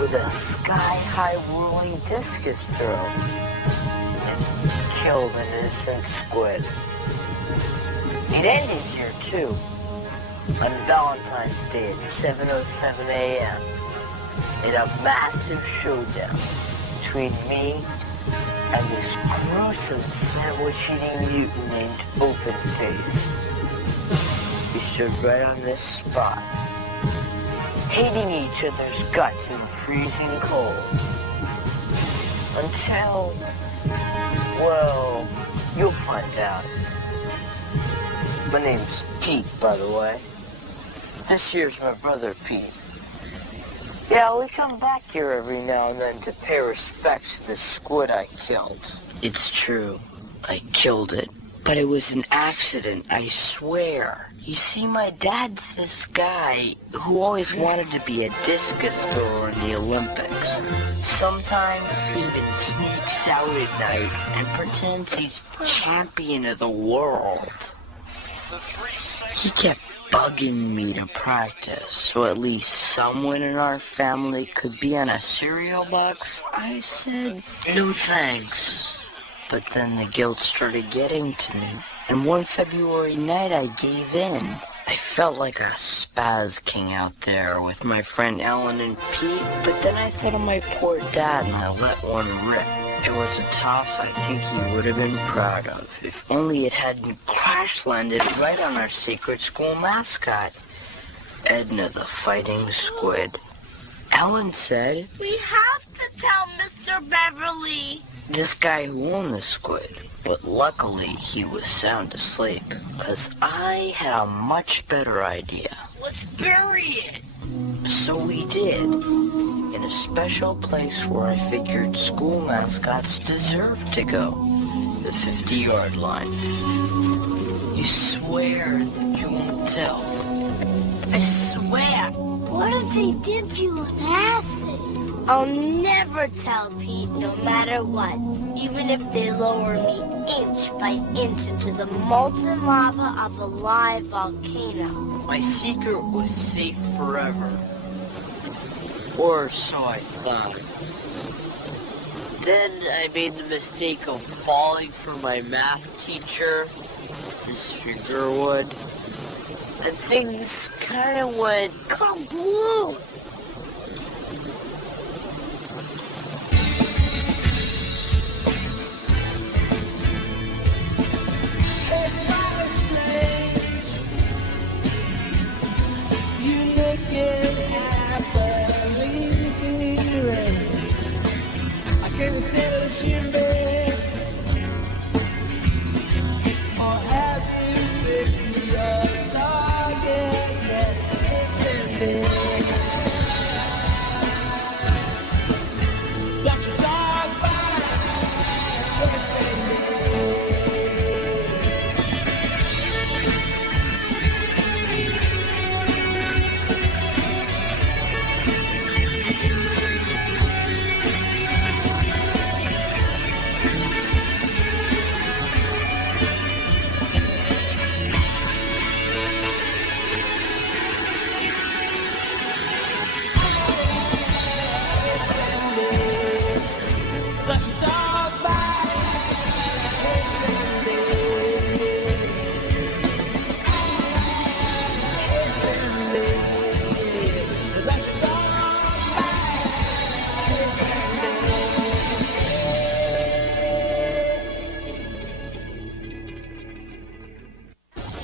with a sky-high whirling discus throw and killed an innocent squid. It ended here, too, on Valentine's Day at 7:07 a.m. in a massive showdown between me and this gruesome sandwich-eating mutant named Open Face. We stood right on this spot, hating each other's guts in the freezing cold. Until, well, you'll find out. My name's Pete, by the way. This here's my brother, Pete. Yeah, we come back here every now and then to pay respects to the squid I killed. It's true, I killed it. But it was an accident, I swear. You see, my dad's this guy who always wanted to be a discus thrower in the Olympics. Sometimes he even sneaks out at night and pretends he's champion of the world. He kept bugging me to practice, so at least someone in our family could be on a cereal box. I said, no thanks. But then the guilt started getting to me, and one February night I gave in. I felt like a spaz king out there with my friend Ellen and Pete, but then I thought of my poor dad and I let one rip. It was a toss I think he would have been proud of, if only it hadn't crash-landed right on our sacred school mascot, Edna the Fighting Squid. Ellen said, "We have to tell Mr. Beverly." This guy who owned the squid, but luckily he was sound asleep, because I had a much better idea. Let's bury it. So we did, in a special place where I figured school mascots deserved to go, the 50-yard line. You swear that you won't tell? I swear. What if they dip you in acid? I'll never tell, Pete, no matter what. Even if they lower me inch by inch into the molten lava of a live volcano. My secret was safe forever. Or so I thought. Then I made the mistake of falling for my math teacher, Miss Fingerwood, and things kind of went kaboom.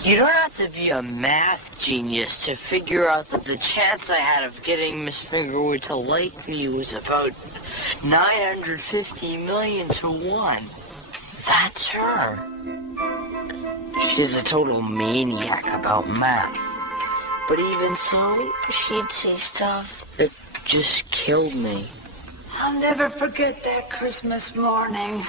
You don't have to be a math genius to figure out that the chance I had of getting Miss Fingerwood to like me was about 950 million to 1. That's her. She's a total maniac about math. But even so, she'd say stuff that just killed me. I'll never forget that Christmas morning.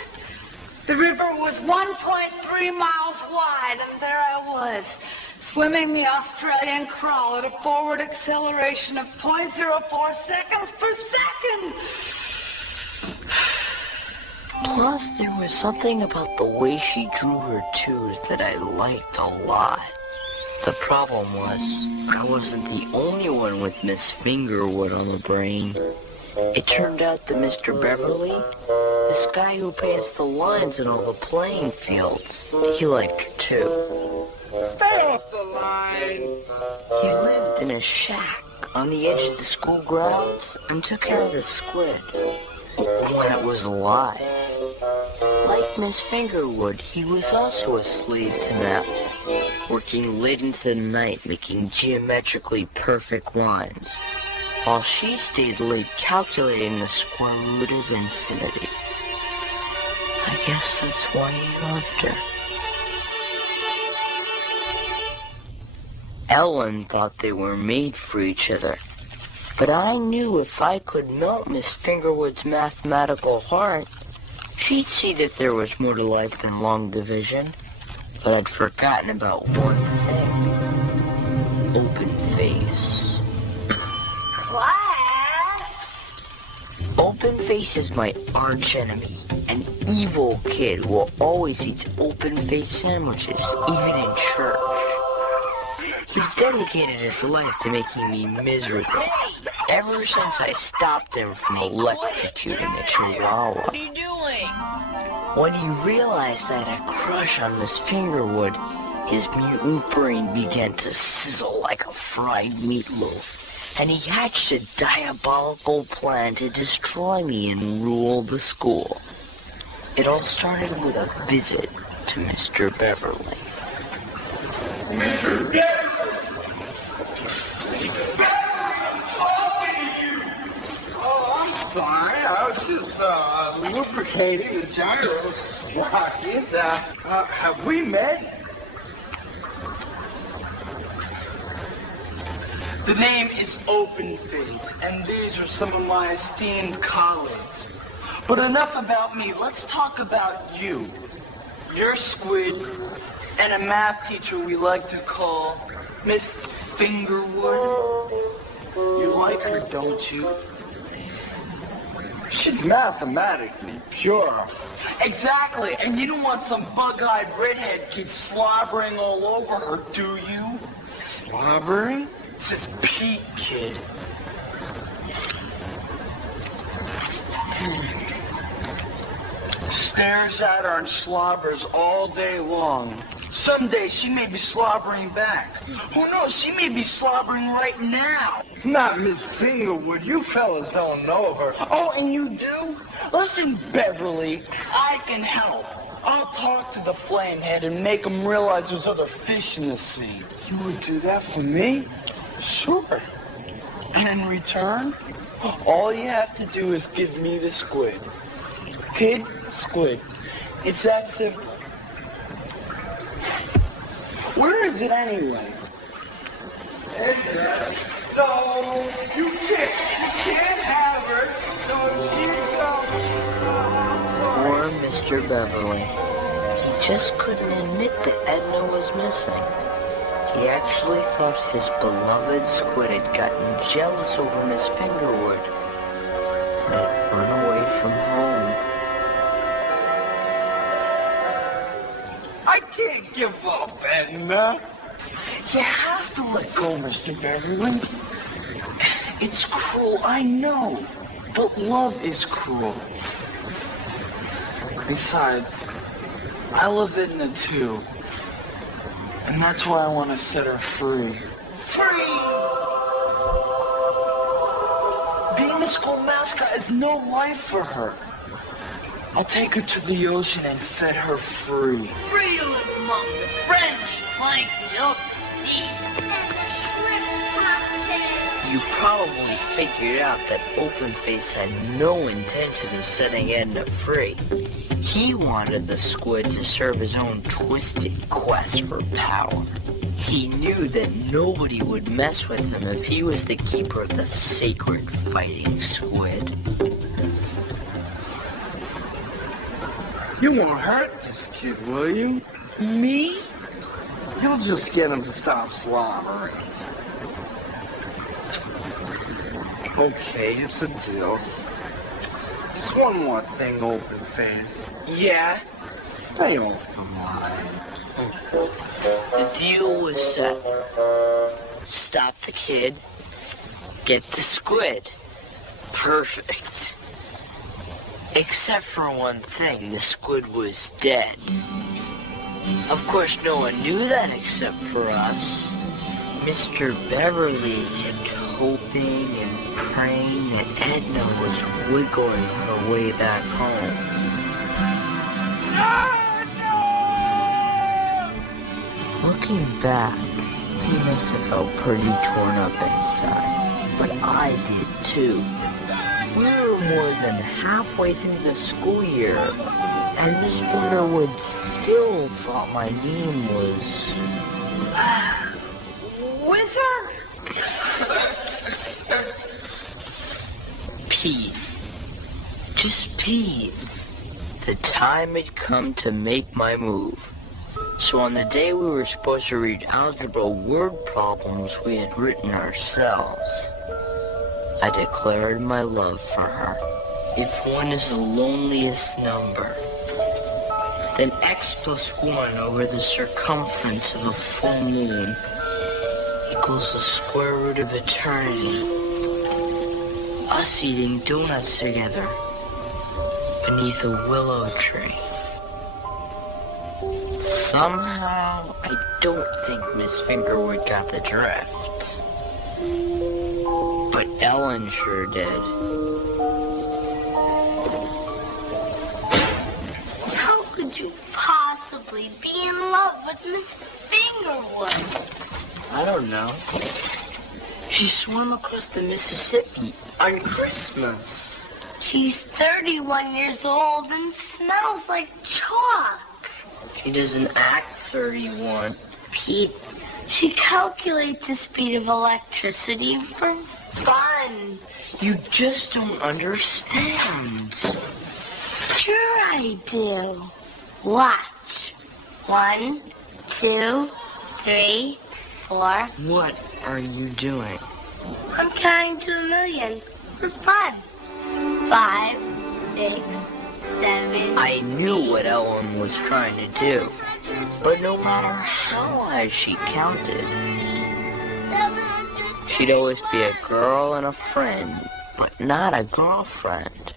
The river was 1.3 miles wide, and there I was, swimming the Australian crawl at a forward acceleration of 0.04 seconds per second. Plus, there was something about the way she drew her twos that I liked a lot. The problem was, I wasn't the only one with Miss Fingerwood on the brain. It turned out that Mr. Beverly, this guy who paints the lines in all the playing fields, he liked her too. Stay off the line. He lived in a shack on the edge of the school grounds and took care of the squid when it was alive. Like Miss Fingerwood, he was also a slave to math, working late into the night making geometrically perfect lines, while she stayed late calculating the square root of infinity. I guess that's why he loved her. Ellen thought they were made for each other, but I knew if I could melt Miss Fingerwood's mathematical heart, she'd see that there was more to life than long division. But I'd forgotten about one thing. Open face. Class! Open face is my arch enemy, an evil kid who always eats open face sandwiches, even in church. He's dedicated his life to making me miserable, ever since I stopped him from electrocuting a chihuahua. What are you doing? When he realized I had a crush on Miss Fingerwood, his mutant brain began to sizzle like a fried meatloaf, and he hatched a diabolical plan to destroy me and rule the school. It all started with a visit to Mr. Beverly. Mr. Beverly! Fine. I was just lubricating the gyro sprocket. Have we met? The name is Open Face, and these are some of my esteemed colleagues. But enough about me. Let's talk about you. You're Squid, and a math teacher we like to call Miss Fingerwood. You like her, don't you? She's mathematically pure. Exactly, and you don't want some bug-eyed redhead kid slobbering all over her, do you? Slobbering? It says Pete, kid. Stares at her and slobbers all day long. Someday she may be slobbering back. Who knows, she may be slobbering right now. Not Miss Fingerwood. You fellas don't know her. Oh, and you do? Listen, Beverly, I can help. I'll talk to the flamehead and make him realize there's other fish in the sea. You would do that for me? Sure. And in return, all you have to do is give me the squid. Kid, squid. It's that simple. Where is it anyway? No, you can't have her. No, she Poor Mr. Beverly. He just couldn't admit that Edna was missing. He actually thought his beloved squid had gotten jealous over Miss Fingerwood and had run away from home. I can't give up, Edna. You have to let go, Mr. Beverly. It's cruel, I know, but love is cruel. Besides, I love Edna too, and that's why I want to set her free. Free! Being a school mascot is no life for her. I'll take her to the ocean and set her free. Freedom among the friendly, plankton, up deep. And the shrimp cocktail. You probably figured out that Open Face had no intention of setting Edna free. He wanted the squid to serve his own twisted quest for power. He knew that nobody would mess with him if he was the keeper of the sacred fighting squid. You won't hurt this kid, will you? Me? You'll just get him to stop slobbering. Okay, it's a deal. Just one more thing, Open Face. Yeah. Stay off the line. The deal was set. Stop the kid, get the squid. perfect. Except for one thing, the squid was dead. Of course, no one knew that except for us. Mr. Beverly kept hoping and praying that Edna was wiggling her way back home. Looking back, he must have felt pretty torn up inside. But I did too. We were more than halfway through the school year, and Miss Fingerwood still thought my name was... Wizard? Pete. Just Pete. The time had come to make my move. So on the day we were supposed to read algebra word problems we had written ourselves, I declared my love for her. If 1 is the loneliest number, then x plus 1 over the circumference of a full moon equals the square root of eternity. Us eating donuts together beneath a willow tree. Somehow, I don't think Miss Fingerwood got the drift. But Ellen sure did. How could you possibly be in love with Miss Fingerwood? I don't know. She swam across the Mississippi on Christmas. She's 31 years old and smells like chalk. She doesn't act 31. Pete, she calculates the speed of electricity for fun. You just don't understand. Sure I do. Watch. 1, 2, 3, 4. What are you doing? I'm counting to 1,000,000 for fun. 5, 6, 7. I knew what Ellen was trying to do, but no matter how high she counted, she'd always be a girl and a friend, but not a girlfriend.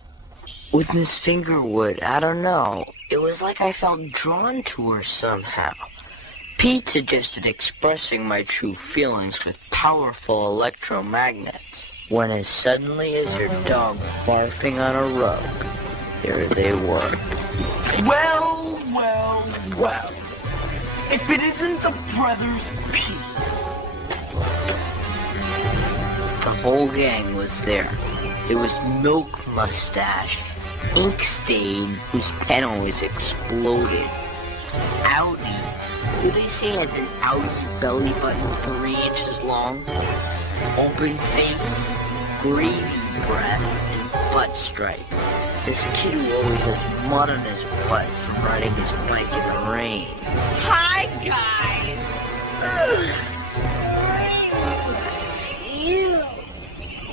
With Miss Fingerwood, I don't know, it was like I felt drawn to her somehow. Pete suggested expressing my true feelings with powerful electromagnets, when as suddenly as your dog barfing on a rug, there they were. Well, well, well. If it isn't the brothers Pete. The whole gang was there. There was Milk Mustache, Ink Stain, whose pen always exploded, Audi, who they say has an Audi belly button 3 inches long, Open Face, Gravy Breath, and Butt Stripe. This kid who always has mud on his butt from riding his bike in the rain. Hi, guys.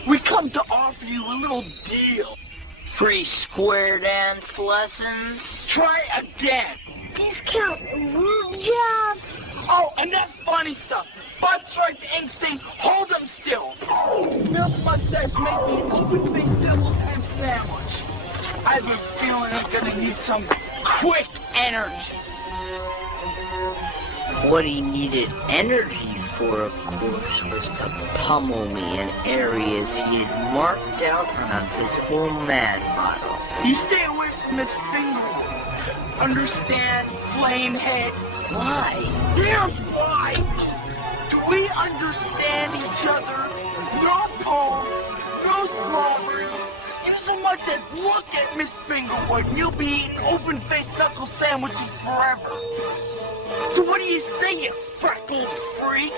We come to offer you a little deal. Free square dance lessons? Try again. Discount root job. Oh, enough funny stuff. Butt Stripe, Ink Stain, hold them still. Milk Mustache, make me an open-faced double-dip sandwich. I have a feeling I'm gonna need some quick energy. What he needed energy for, of course, was to pummel me in areas he had marked out on a visible mad model. You stay away from Miss Fingerwood. Understand, flamehead? Why? Here's why. Do we understand each other? No poems, no slobbery. You so much as look at Miss Fingerwood, and you'll be eating open-faced knuckle sandwiches forever. So what do you say, you freckled freak?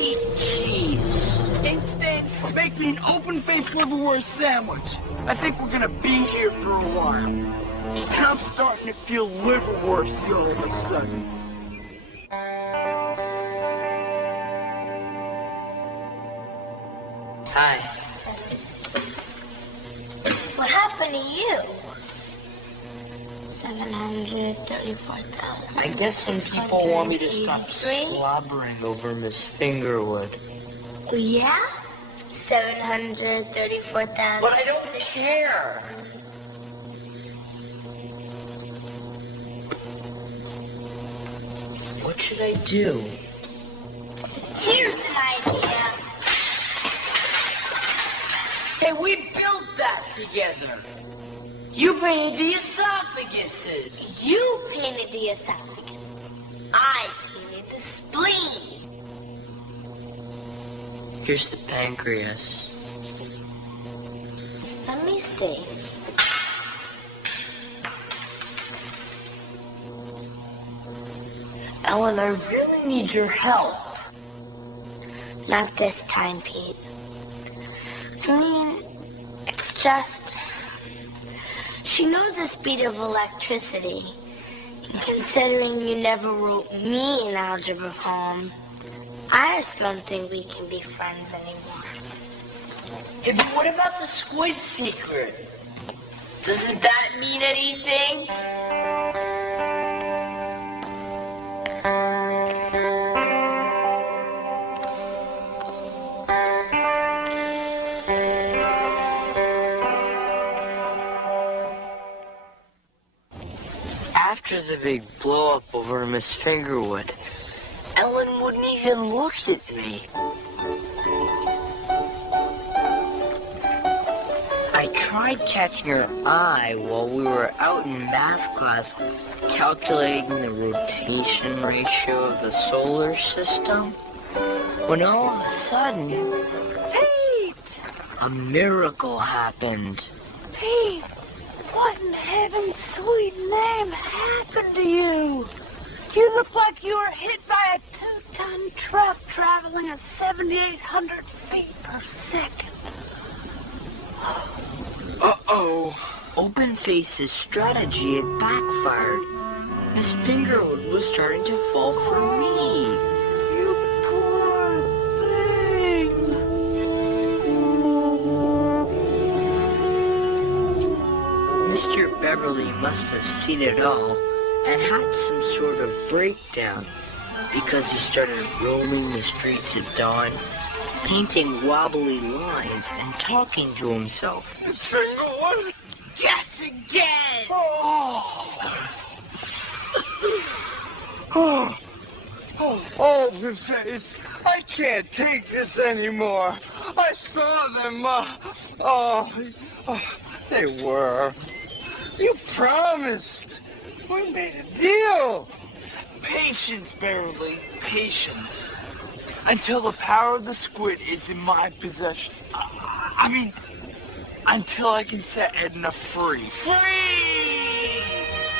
Eat cheese. Instead, make me an open-faced liverwurst sandwich. I think we're gonna be here for a while. And I'm starting to feel liverwursty all of a sudden. Hi. What happened to you? 734,000. I guess some people want me to stop slobbering over Miss Fingerwood. Yeah? 734,000. But I don't care. What should I do? Here's an idea. Hey, we built that together. You painted the esophaguses. You painted the esophagus. I painted the spleen. Here's the pancreas. Let me see. Ellen, I really need your help. Not this time, Pete. I mean, it's just... She knows the speed of electricity. And considering you never wrote me an algebra poem, I just don't think we can be friends anymore. Hey, but what about the squid secret? Doesn't that mean anything? After the big blow-up over Miss Fingerwood, Ellen wouldn't even look at me. I tried catching her eye while we were out in math class calculating the rotation ratio of the solar system, when all of a sudden, Pete! a miracle happened. Pete! What in heaven's sweet name happened to you? You look like you were hit by a 2-ton truck traveling at 7,800 feet per second. Uh-oh. Open-Face's strategy had backfired. Miss Fingerwood was starting to fall for me. You poor thing. Mr. Beverly must have seen it all and had some sort of breakdown because he started roaming the streets at dawn, painting wobbly lines and talking to himself. Miss Fingerwood? Guess again! Open-Face, I can't take this anymore. I saw them. They were. You promised. We made a deal. Patience, Beverly, patience. Until the power of the squid is in my possession. I mean, until I can set Edna free. Free!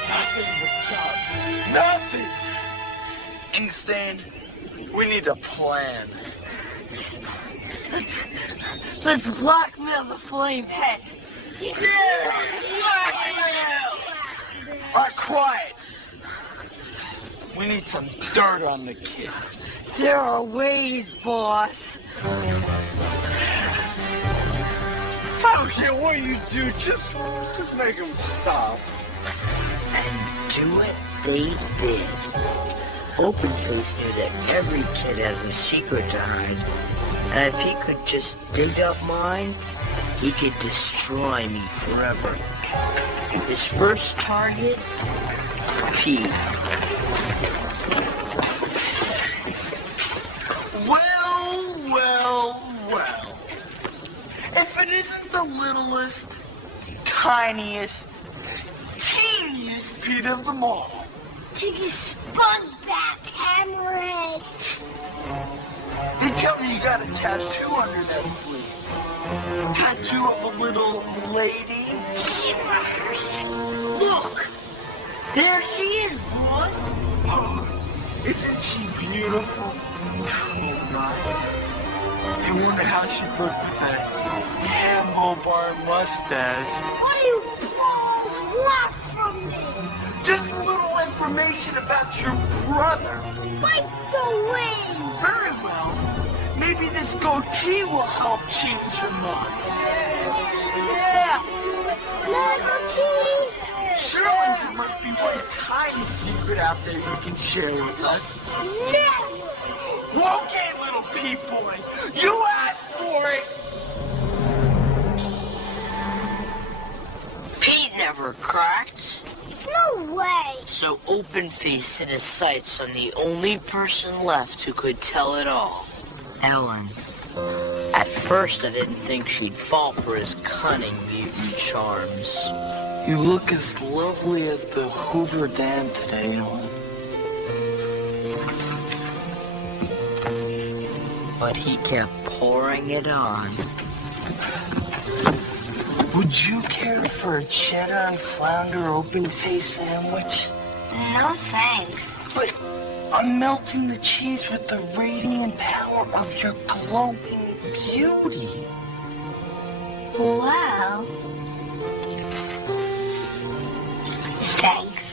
Nothing will stop. Nothing! Understand? We need a plan. Let's blackmail the flame head. Yeah! All right, quiet. We need some dirt on the kid. There are ways, boss. I don't care what you do. Just make them stop. And do it they did. Open-Face knew that every kid has a secret to hide, and if he could just dig up mine, he could destroy me forever. His first target, Pete. Well. If it isn't the littlest, tiniest, teeniest Pete of them all. Take your sponge back, Hammerhead. They tell me you got a tattoo under that sleeve. Tattoo of a little lady. Shivers. Look. There she is, boss. Oh, isn't she beautiful? Oh, my. I wonder how she'd look with that handlebar mustache. What do you balls want from me? Just a little information about your brother. Like the wind. Very well. Maybe this goatee will help change your mind. Yeah. Liberty. Surely there must be one tiny secret out there you can share with us. Never. Okay, little pea boy. You asked for it. river cracked? No way. So Open-Face set his sights on the only person left who could tell it all. Ellen. At first, I didn't think she'd fall for his cunning mutant charms. You look as lovely as the Hoover Dam today, Ellen. But he kept pouring it on. Would you care for a cheddar and flounder Open-Face sandwich? No thanks. But I'm melting the cheese with the radiant power of your glowing beauty. Wow. Thanks.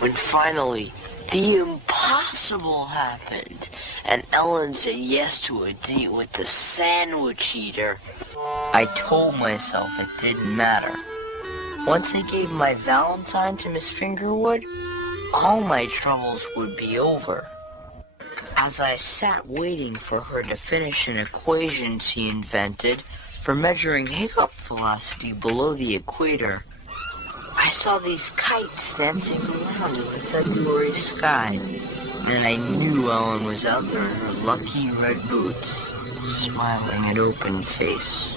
When finally, the impossible happened, and Ellen said yes to a date with the sandwich eater, I told myself it didn't matter. Once I gave my Valentine to Miss Fingerwood, all my troubles would be over. As I sat waiting for her to finish an equation she invented for measuring hiccup velocity below the equator, I saw these kites dancing around in the February sky, and I knew Ellen was out there in her lucky red boots, smiling at Open-Face.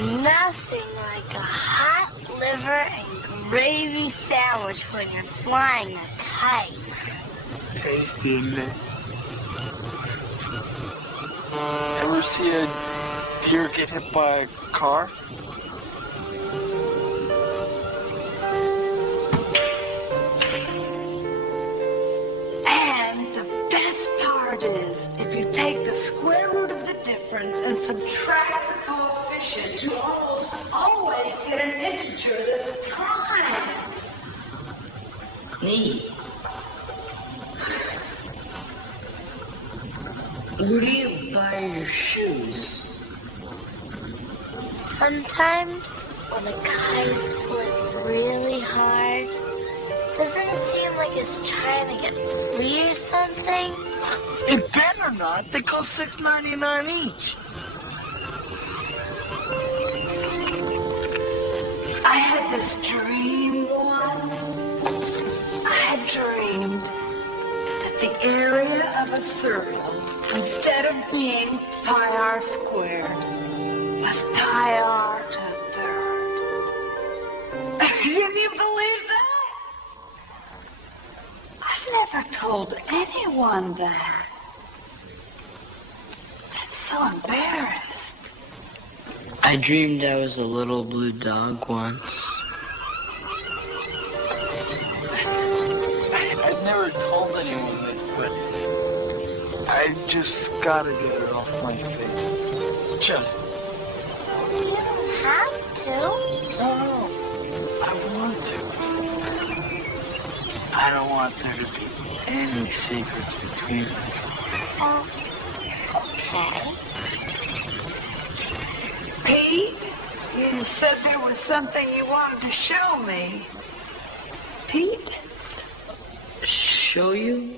Nothing like a hot liver and gravy sandwich when you're flying a kite. Tasty, isn't it? Ever see a deer get hit by a car? And the best part is, if you take the square root of the difference and subtract the coefficient, you almost always get an integer that's prime. Neat. Where do you buy your shoes? Sometimes when a kite's flipped really hard, doesn't it seem like it's trying to get free or something? It better not. They cost $6.99 each. I had this dream once. I had dreamed that the area of a circle, instead of being pi r squared, was pi r to the third. Can you believe that? I've never told anyone that. I'm so embarrassed. I dreamed I was a little blue dog once. I've never told anyone this, but I just gotta get it off my face. Just. You don't have to. No. I want to. I don't want there to be any secrets between us. Oh, okay. Pete, you said there was something you wanted to show me. Pete? Show you?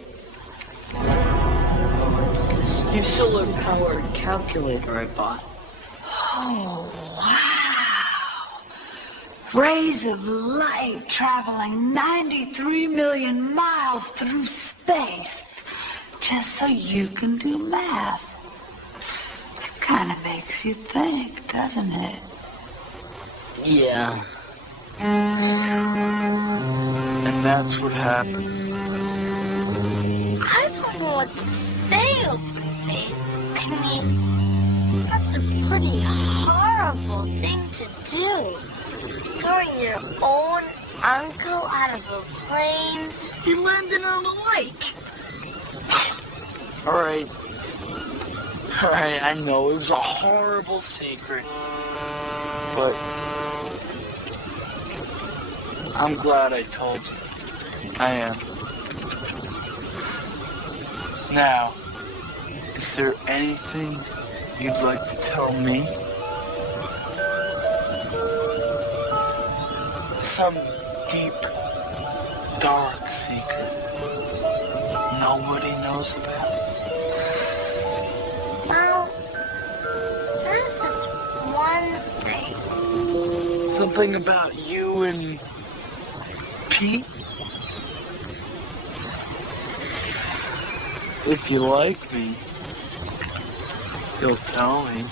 It's this new solar-powered calculator I bought. Oh, wow. Rays of light traveling 93 million miles through space just so you can do math. That kind of makes you think, doesn't it? Yeah. And that's what happened. I don't know what to say, Open-Face. I mean, that's a pretty horrible thing to do. Throwing your own uncle out of a plane. He landed on a lake. All right, I know it was a horrible secret, but I'm glad I told you. I am. Now, is there anything you'd like to tell me? Some deep, dark secret nobody knows about? Well, there's this one thing. Something about you you and Pete? If you like me, you'll tell me.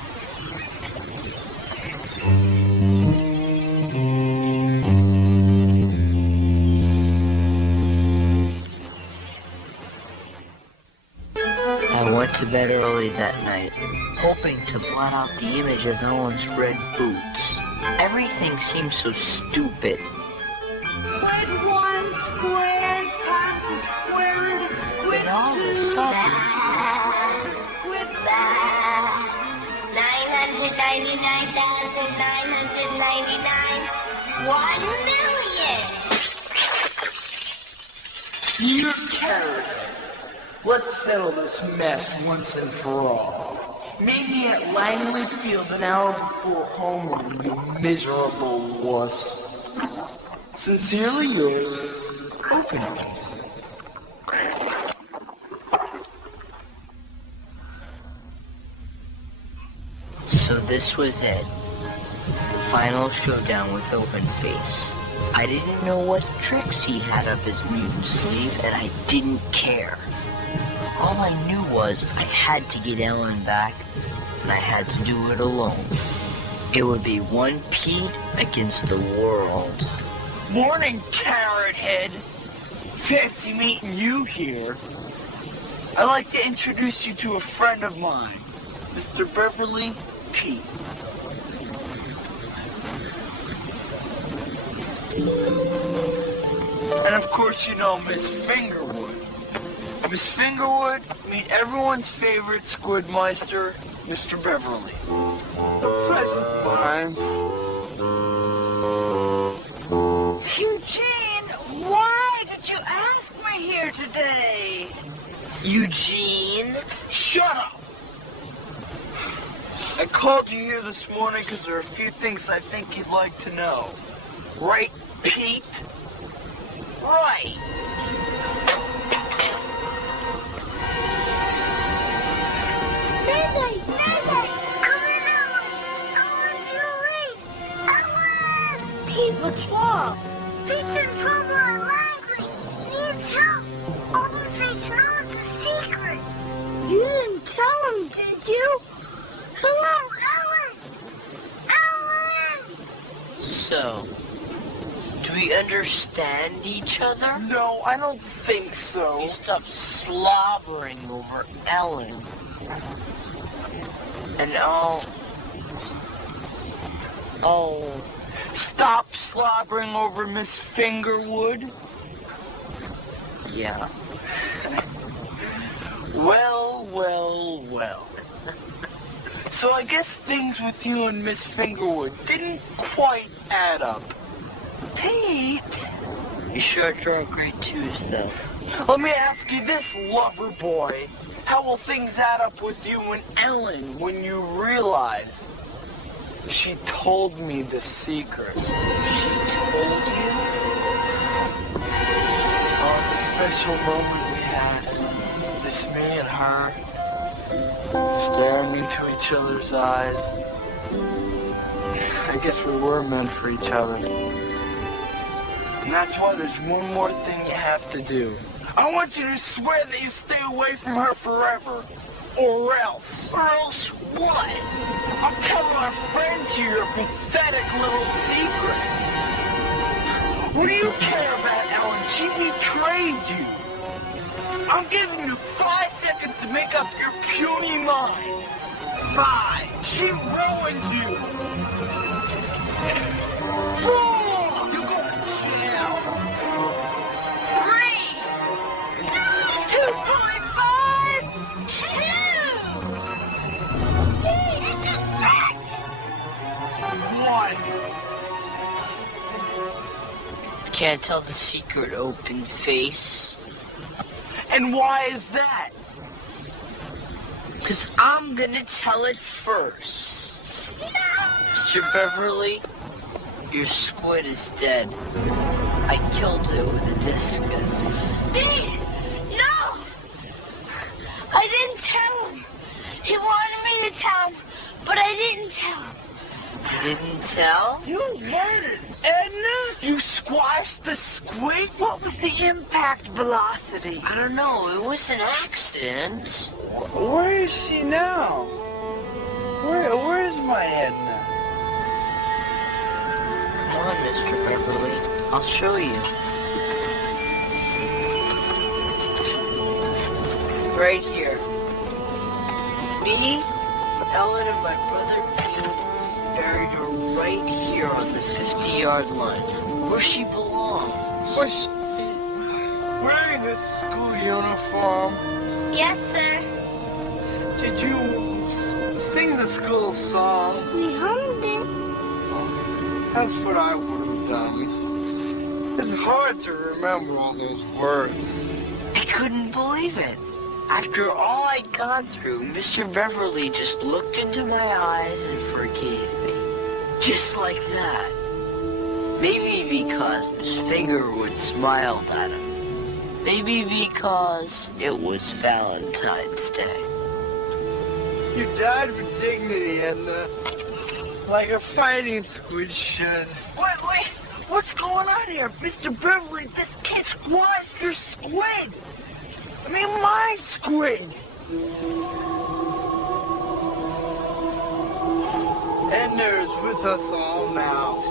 I went to bed early that night, hoping to blot out the image of Ellen's red boots. Everything seemed so stupid. Squid 1 squared times the square root of squid 2. And all of a sudden, Squid 999,999. 1 million. Dear Carrot, let's settle this mess once and for all. Meet me at Langley Field an hour before homeroom, you miserable wuss. Sincerely yours, Open Face. so this was it. The final showdown with Open Face. I didn't know what tricks he had up his mutant sleeve, and I didn't care. All I knew was I had to get Ellen back, and I had to do it alone. It would be one Pete against the world. Morning, Carrot Head. Fancy meeting you here. I'd like to introduce you to a friend of mine, Mr. Beverly Pete. And of course you know Miss Fingerwood. Miss Fingerwood, meet everyone's favorite Squidmeister, Mr. Beverly. Present time. Eugene, why did you ask me here today? Eugene? Shut up! I called you here this morning because there are a few things I think you'd like to know. Right, Pete? Right. Mayday! Ellen! Pete, what's wrong? Pete's in trouble at Langley. Needs help. Openface knows the secret. You didn't tell him, did you? Hello, Ellen! So, do we understand each other? No, I don't think so. You stop slobbering over Ellen. And I'll Stop slobbering over Miss Fingerwood. Yeah. Well. So I guess things with you and Miss Fingerwood didn't quite add up. Pete? You sure draw great twos, though. Let me ask you this, lover boy. How will things add up with you and Ellen when you realize she told me the secret? She told you? Oh, it's a special moment we had. Just me and her, staring into each other's eyes. I guess we were meant for each other. And that's why there's one more thing you have to do. I want you to swear that you stay away from her forever. Or else. Or else what? I'm telling our friends here your pathetic little secret. What do you care about Ellen? She betrayed you. I'm giving you 5 seconds to make up your puny mind. 5. She ruined you. 4. You're going to jail. 3. 2.5. 1. Can't tell the secret, Open Face. And why is that? 'Cause I'm gonna tell it first. Mr. Beverly, your squid is dead. I killed it with a discus. Pete! No! I didn't tell him. He wanted me to tell him, but I didn't tell him. You didn't tell? You murdered Edna? squashed the squid? What was the impact velocity? I don't know. It was an accident. Where is she now? Where is my Edna? Come on, Mr. Beverly. I'll show you. Right here. Me, Ellen, and my brother Pete buried her right here on the 50-yard line, where she belongs. Was she wearing a school uniform? Yes, sir. Did you sing the school song? We hummed it. That's what I would have done. It's hard to remember all those words. I couldn't believe it. After all I'd gone through, Mr. Beverly just looked into my eyes and forgave me. Just like that. Maybe because Miss Fingerwood smiled at him. Maybe because it was Valentine's Day. You died with dignity, Edna. Like a fighting squid should. Wait, what's going on here? Mr. Beverly, this kid squashed your squid. I mean, my squid. Edna is with us all now.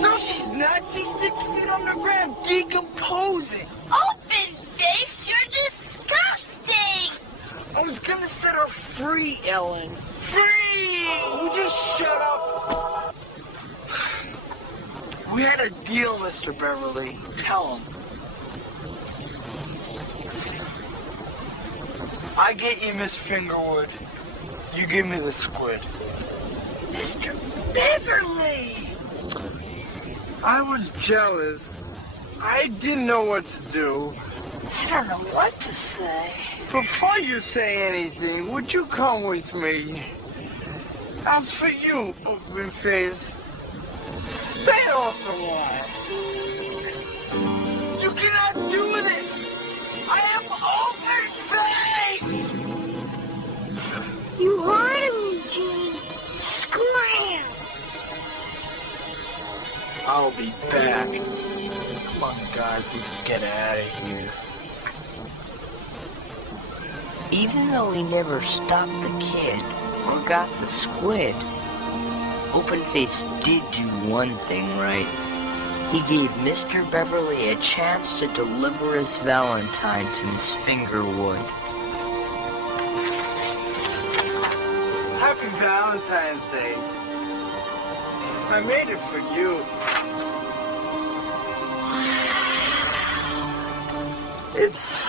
No, she's not. She's 6 feet underground, decomposing. Open face, you're disgusting. I was gonna set her free, Ellen. Free! You just shut up. We had a deal, Mr. Beverly. Tell him. I get you Miss Fingerwood. You give me the squid. Mr. Beverly! I was jealous. I didn't know what to do. I don't know what to say. Before you say anything, would you come with me? As for you, open face, stay off the line. You cannot do this! I am open face! You lied to me, Gene. Scram! I'll be back. Come on, guys, let's get out of here. Even though he never stopped the kid or got the squid, Openface did do one thing right. He gave Mr. Beverly a chance to deliver his Valentine to Miss Fingerwood. Happy Valentine's Day. I made it for you. It's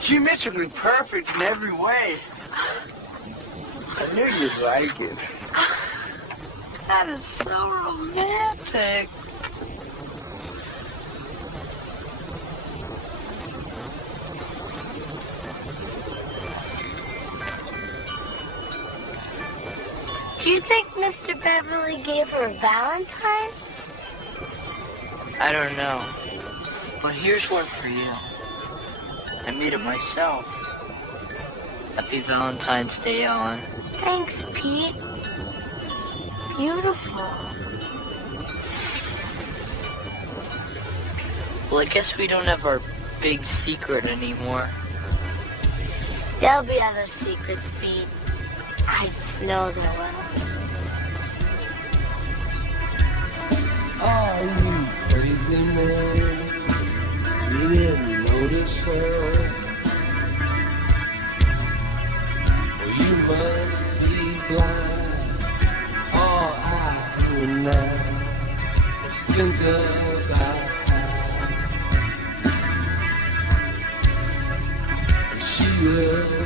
geometrically perfect in every way. I knew you'd like it. That is so romantic. Do you think Mr. Beverly gave her a Valentine? I don't know, but here's one for you. I made it myself. Happy Valentine's Day, Ellen. Thanks, Pete. Beautiful. Well, I guess we don't have our big secret anymore. There'll be other secrets, Pete. I just know there will. Are you crazy, man? You didn't notice her? Well, you must be blind. It's all I do now is think about her. And she was